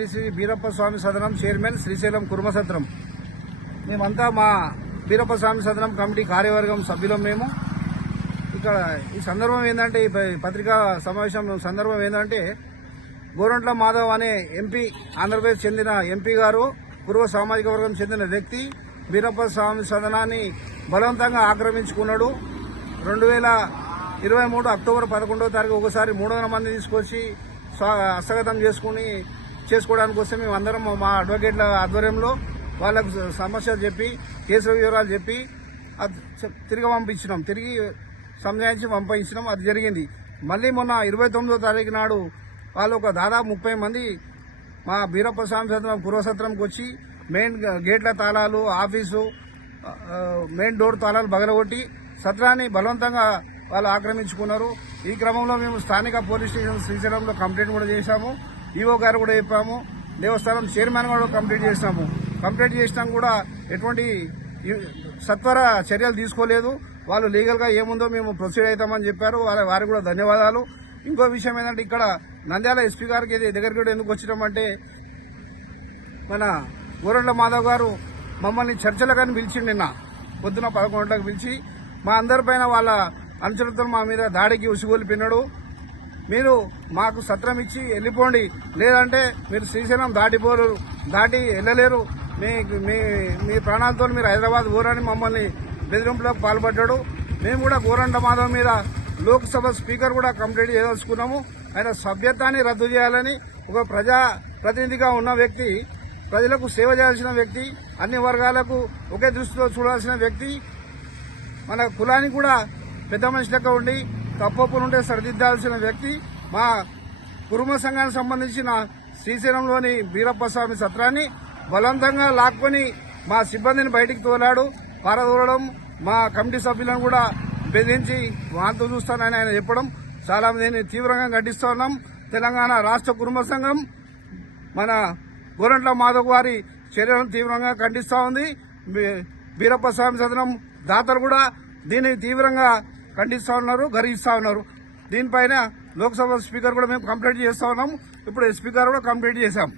శ్రీ శ్రీ బీరప్ప స్వామి సదనం chairman Srisailam కుర్మసత్రం. మేమంతా మా బీరప్ప స్వామి సదనం committee కార్యవర్గం సభ్యులం. మేము ఇక్కడ ఈ సందర్భం ఏంటంటే, ఈ పత్రికా సమావేశం సందర్భం ఏంటంటే, గోరంట్ల మాధవ్ అనే ఎంపీ, ఆంధ్రప్రదేశ్ చెందిన ఎంపీ గారు, కురువ సామాజిక వర్గం చెందిన వ్యక్తి బీరప్ప స్వామి సదనాన్ని బలవంతంగా ఆక్రమించుకున్నాడు. 2023 అక్టోబర్ 11వ తారీఖు ఒకసారి 300 మంది తీసుకొచ్చి హస్తగతం చేసుకోవడానికి వస్తే మేము అందరం మా అడ్వకేట్ల ఆధ్వర్యంలో వాళ్ళకు సమస్యలు చెప్పి కేసుల వివరాలు చెప్పి తిరిగి సంజాయించి పంపించినాం. అది జరిగింది. మళ్ళీ మొన్న 29వ తారీఖు నాడు వాళ్ళు ఒక దాదాపు 30 మంది మా బీరప్ప స్వామి సత్రం కుర్వసత్రంకి వచ్చి మెయిన్ గేట్ల తాళాలు, ఆఫీసు మెయిన్ డోర్ తాళాలు బగలగొట్టి సత్రాన్ని బలవంతంగా వాళ్ళు ఆక్రమించుకున్నారు. ఈ క్రమంలో మేము స్థానిక పోలీస్ స్టేషన్ శ్రీశైలంలో కంప్లైంట్ కూడా చేశాము. ఈవో గారు కూడా చెప్పాము. దేవస్థానం చైర్మన్ కూడా కంప్లైంట్ చేసినాము. కంప్లైంట్ చేసినా కూడా ఎటువంటి సత్వర చర్యలు తీసుకోలేదు. వాళ్ళు లీగల్ గా ఏముందో మేము ప్రొసీడ్ అవుతామని చెప్పారు. వారికి కూడా ధన్యవాదాలు. ఇంకో విషయం ఏంటంటే, ఇక్కడ నంద్యాల ఎస్పీ గారికి దగ్గరికి కూడా ఎందుకు వచ్చినామంటే, మన గోరంట్ల మాధవ్ గారు మమ్మల్ని చర్చలకని పిలిచిండు. నిన్న పొద్దున 11 గంటలకు పిలిచి మా అందరిపైన వాళ్ళ అనుచరులతో మా మీద దాడికి ఉసిగొల్పినాడు. మీరు మాకు సత్రం ఇచ్చి వెళ్ళిపోండి, లేదంటే మీరు శ్రీశైలం దాటి వెళ్ళలేరు, మీ ప్రాణాలతో మీరు హైదరాబాద్ ఊరని మమ్మల్ని బెదిరింపులకు పాల్పడ్డాడు. మేము కూడా గోరంట్ల మాధవ్ మీద లోక్సభ స్పీకర్ కూడా కంప్లైంట్ చేయదలుచుకున్నాము. ఆయన సభ్యత్వాన్ని రద్దు చేయాలని, ఒక ప్రజా ప్రతినిధిగా ఉన్న వ్యక్తి, ప్రజలకు సేవ చేయాల్సిన వ్యక్తి, అన్ని వర్గాలకు ఒకే దృష్టిలో చూడాల్సిన వ్యక్తి, మన కులానికి కూడా పెద్ద మనిషి లెక్క ఉండి తప్పులుంటే సరిదిద్దాల్సిన వ్యక్తి, మా కుటుంబ సంఘానికి సంబంధించిన శ్రీశైలంలోని బీరప్ప స్వామి సత్రాన్ని బలవంతంగా లాక్కొని మా సిబ్బందిని బయటికి తోలాడు. పారదోలడం, మా కమిటీ సభ్యులను కూడా బెదిరించి వాంతో చూస్తానని ఆయన చెప్పడం చాలా మందిని తీవ్రంగా ఖండిస్తా ఉన్నాం. తెలంగాణ రాష్ట్ర కుటుంబ సంఘం మన గోరంట్ల మాధవ్ గారి చర్యలను తీవ్రంగా ఖండిస్తా ఉంది. బీరప్ప స్వామి సదనం దాతలు కూడా దీన్ని తీవ్రంగా ఖండిస్తా ఉన్నారు, గర్హిస్తా ఉన్నారు. దీనిపైన లోక్సభ స్పీకర్ కూడా మేము కంప్లైంట్ చేస్తా ఉన్నాం. ఇప్పుడు ఎస్పీ గారు కూడా కంప్లైంట్ చేశాం.